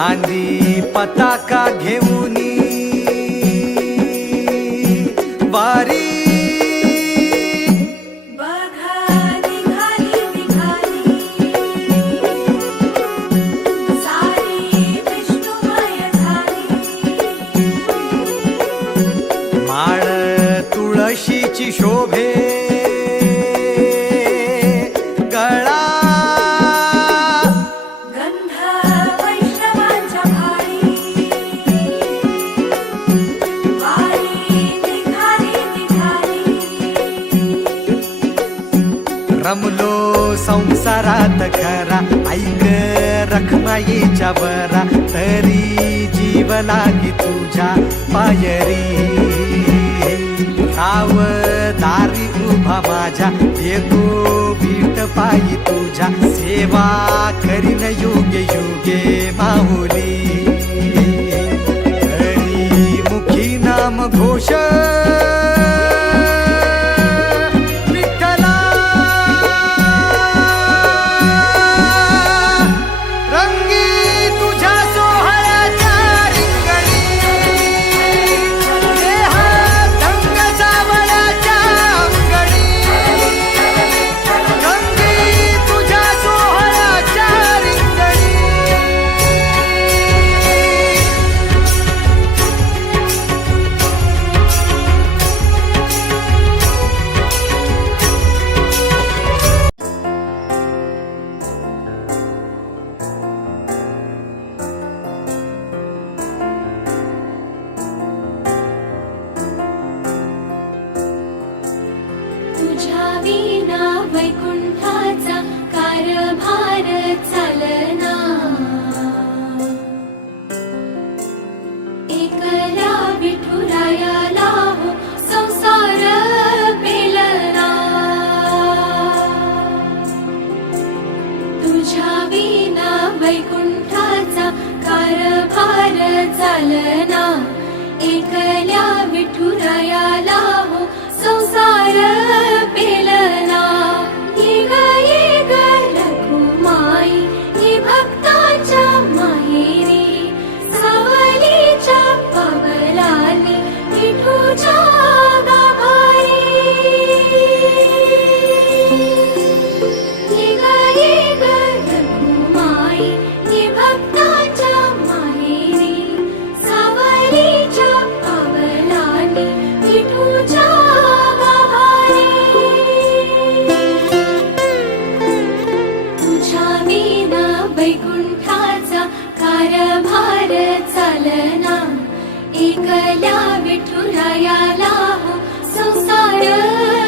खांदी पताका घेऊनी वारी माळ तुळशीची शोभे गळा गंध वैष्णवांच्या भाळी वारी निघाली निघाली रमलो संसारात खरा ऐक रखमाईच्या बरा तरी जीव लागी तुझ्या पायरी राव दारी उभा माझ्या येतो बीट पायी तुझ्या सेवा करीन युगे युगे माऊली हरी मुखी नाम घोष विना वैकुंठाचा कारभार चालना एकल्या विठुरायाला हो संसार पेलना तुझ्या विना वैकुंठाचा कारभार चालना एकल्या विठुरायाला हो संसार पेलना ये ग रघुमाई ये भक्ताच्या माहेरी सावलीच्या पावलांनी विठूच्या गाभारी ये ग रघुमाई ये भक्ताच्या माहेरी सावलीच्या पावलांनी विठूच्या वैकुंठाचा कारभार चालना एकल्या विठुरायाला हो संसार